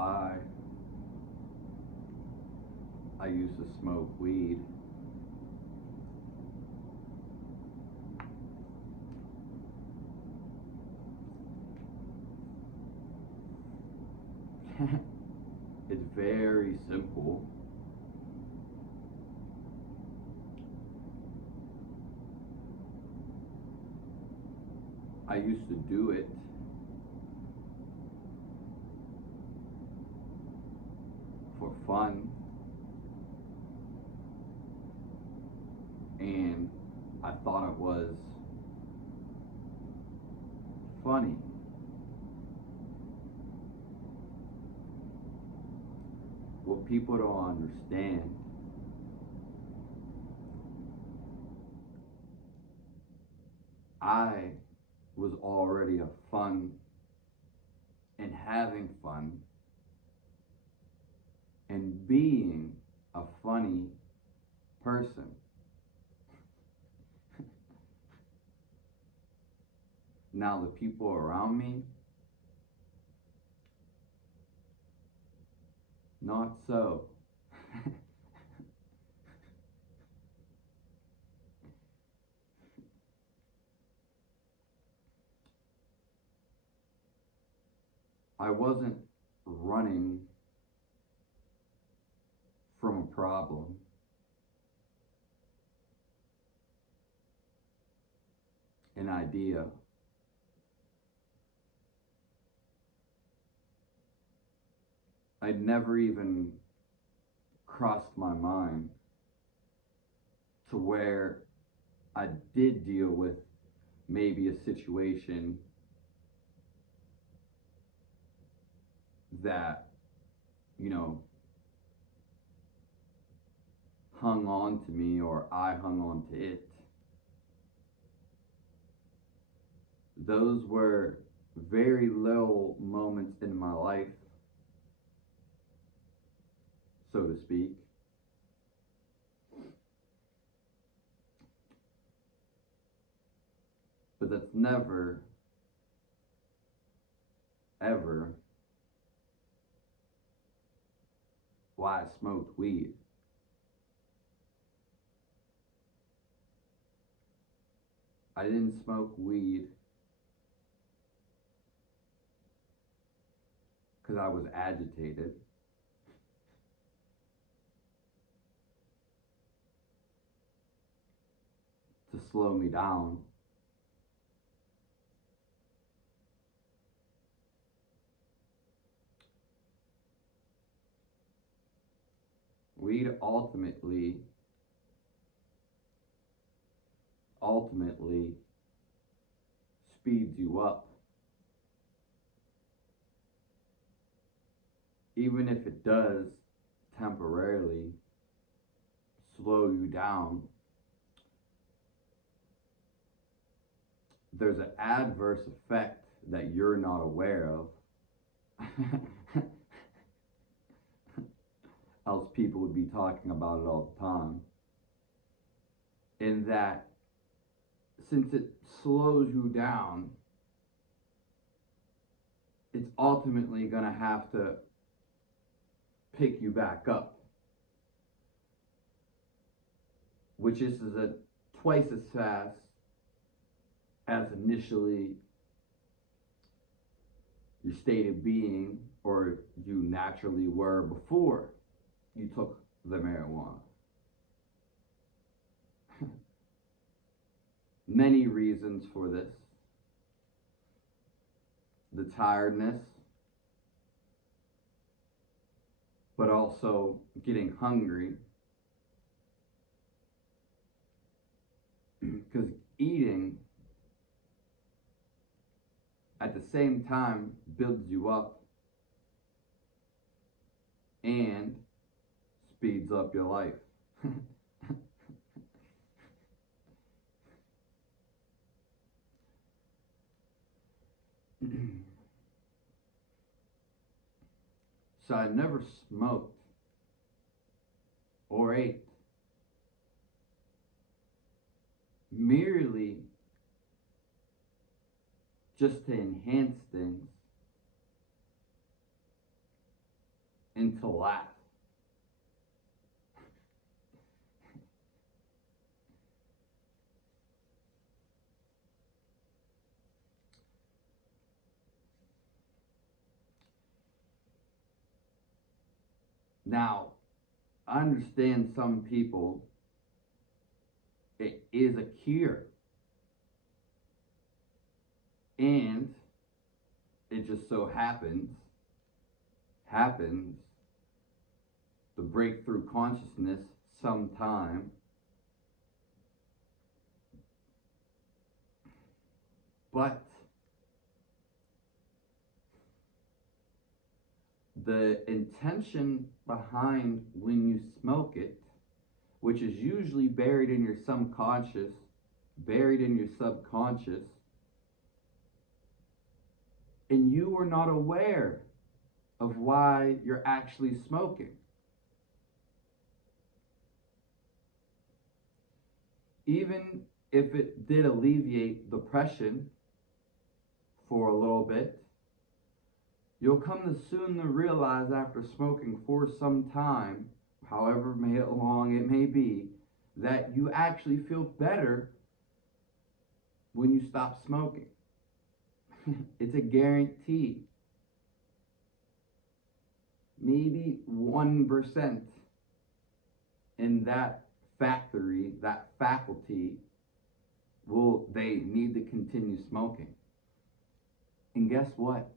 why I used to smoke weed. It's very simple. I used to do it for fun, and I thought it was funny. What people don't understand I was already a fun and having fun and being a funny person. Now the people around me, not so. I wasn't running from a problem. An idea. I'd never even crossed my mind to where I did deal with maybe a situation that, hung on to me or I hung on to it. Those were very little moments in my life, so to speak. But that's never, ever why I smoked weed. I didn't smoke weed because I was agitated. To slow me down. Weed ultimately speeds you up. Even if it does temporarily slow you down, there's an adverse effect that you're not aware of. Else people would be talking about it all the time. In that, since it slows you down, it's ultimately going to have to pick you back up. Which is twice as fast as initially your state of being or you naturally were before you took the marijuana. Many reasons for this. The tiredness, but also getting hungry. Because eating at the same time builds you up and speeds up your life. So I never smoked or ate, merely just to enhance things and to laugh. Now, I understand some people, it is a cure. And it just so happens, the breakthrough consciousness sometime. But the intention behind when you smoke it, which is usually buried in your subconscious, and you are not aware of why you're actually smoking. Even if it did alleviate depression for a little bit, you'll come to soon to realize after smoking for some time, however long it may be, that you actually feel better when you stop smoking. It's a guarantee. Maybe 1% in that factory, that faculty, will they need to continue smoking. And guess what?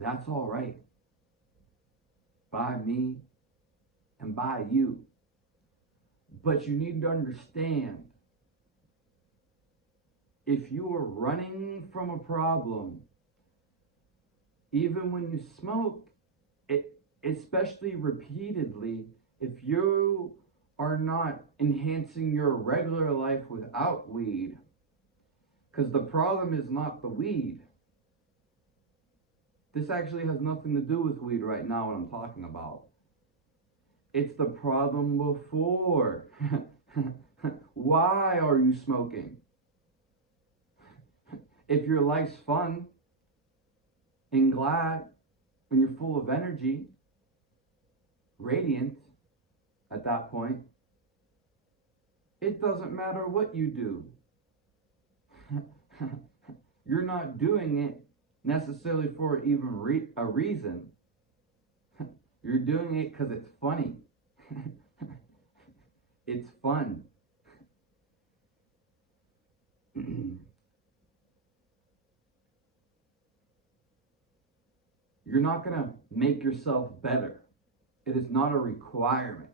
That's all right. By me and by you. But you need to understand, if you are running from a problem, even when you smoke, especially repeatedly, if you are not enhancing your regular life without weed, because the problem is not the weed. This actually has nothing to do with weed right now, what I'm talking about. It's the problem before. Why are you smoking? If your life's fun and glad, when you're full of energy, radiant at that point, it doesn't matter what you do. You're not doing it necessarily for even a reason. You're doing it because it's funny. It's fun. You're not going to make yourself better. It is not a requirement.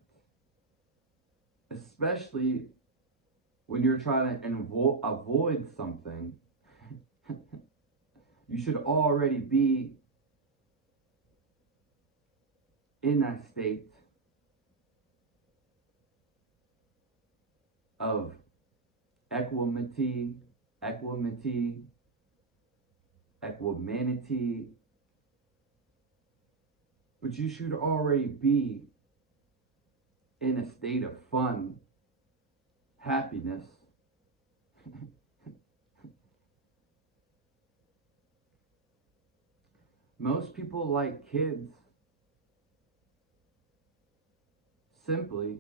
Especially when you're trying to avoid something. You should already be in that state of equanimity, but you should already be in a state of fun, happiness. Most people like kids simply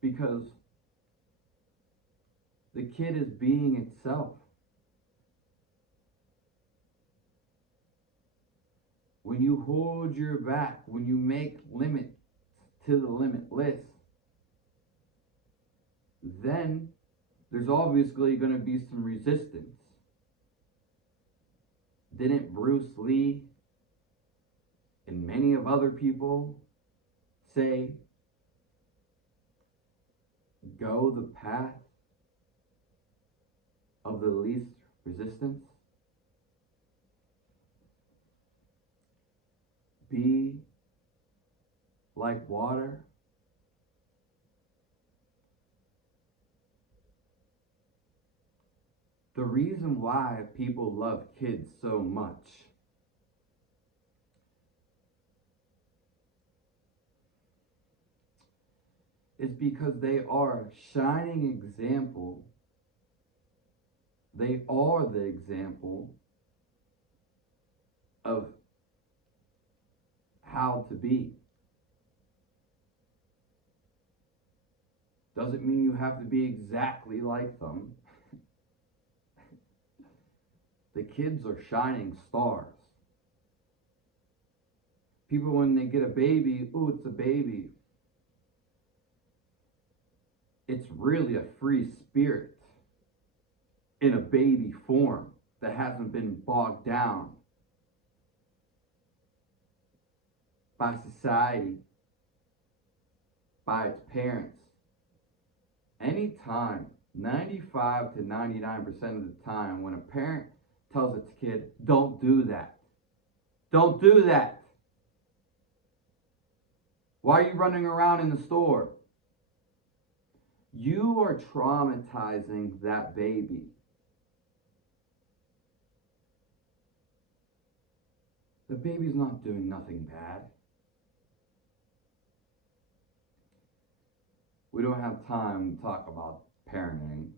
because the kid is being itself. When you hold your back, when you make limits to the limitless, then there's obviously going to be some resistance. Didn't Bruce Lee and many of other people say, go the path of the least resistance? Be like water. The reason why people love kids so much is because they are a shining example. They are the example of how to be. Doesn't mean you have to be exactly like them. The kids are shining stars. People, when they get a baby, ooh, it's a baby. It's really a free spirit in a baby form that hasn't been bogged down by society, by its parents. Anytime, 95 to 99% of the time, when a parent tells its kid, don't do that. Don't do that. Why are you running around in the store? You are traumatizing that baby. The baby's not doing nothing bad. We don't have time to talk about parenting.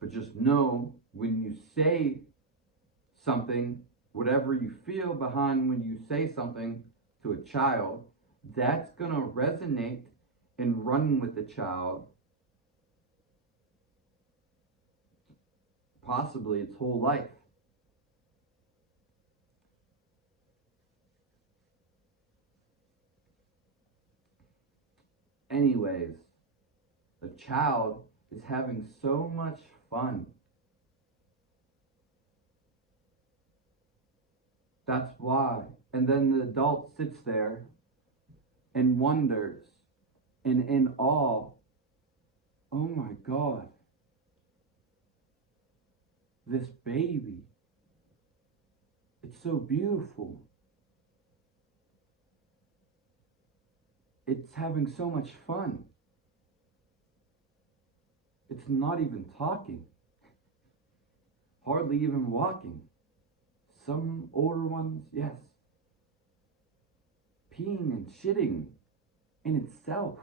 But just know when you say something, whatever you feel behind when you say something to a child, that's going to resonate and run with the child possibly its whole life. Anyways, the child is having so much fun. That's why. And then the adult sits there and wonders and in awe, oh my God, this baby, it's so beautiful. It's having so much fun. It's not even talking, hardly even walking. Some older ones, yes. Peeing and shitting in itself.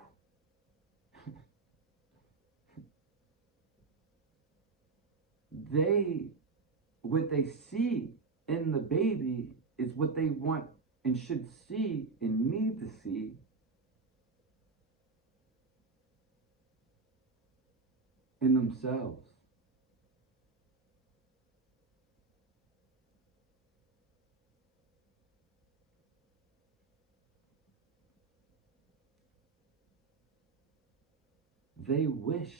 What they see in the baby is what they want and should see and need to see in themselves. They wish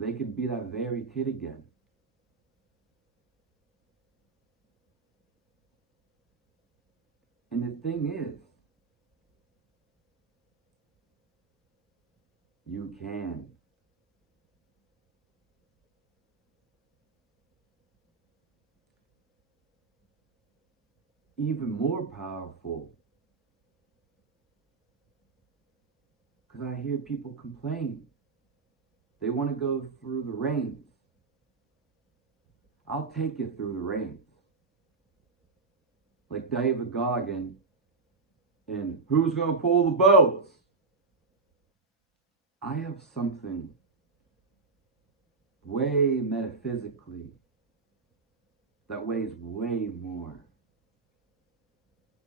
they could be that very kid again. And the thing is, you can. Even more powerful, because I hear people complain. They want to go through the rains. I'll take you through the rains. Like David Goggin in Who's Gonna Pull the Boats? I have something way metaphysically that weighs way more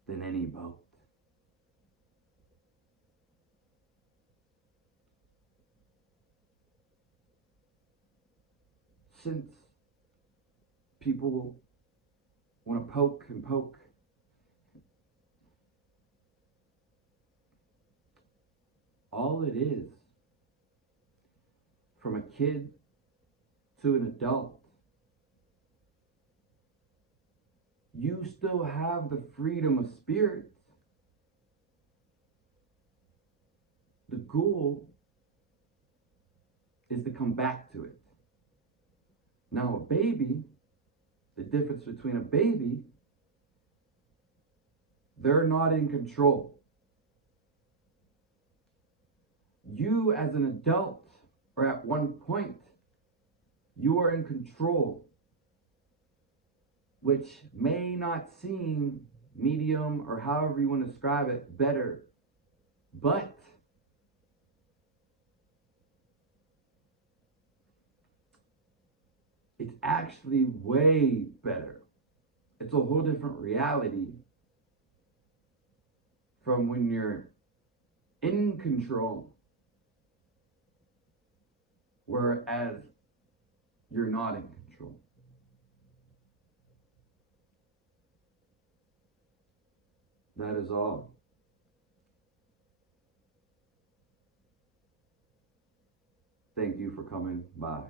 than any boat. Since people want to poke and poke, all it is, from a kid to an adult, you still have the freedom of spirit. The goal is to come back to it. Now, a baby, the difference between a baby, they're not in control. You, as an adult, or at one point, you are in control, which may not seem medium or however you want to describe it better, but It's actually way better. It's a whole different reality from when you're in control, whereas you're not in control. That is all. Thank you for coming by.